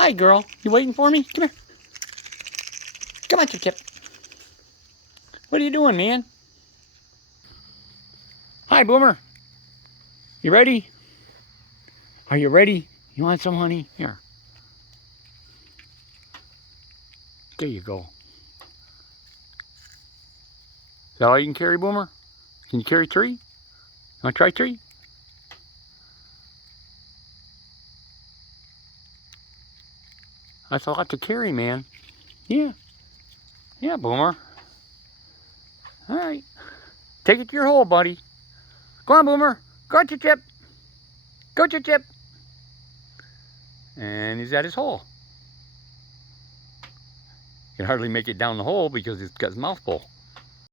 Hi, girl. You waiting for me? Come here. Come on, Chip Chip. What are you doing, man? Hi, Boomer. You ready? Are you ready? You want some honey? Here. There you go. Is that all you can carry, Boomer? Can you carry 3? You want to try 3? That's a lot to carry, man. Yeah. Yeah, Boomer. All right. Take it to your hole, buddy. Go on, Boomer. Go, Chip Chip. Go, Chip Chip. And he's at his hole. He can hardly make it down the hole because he's got his mouth full.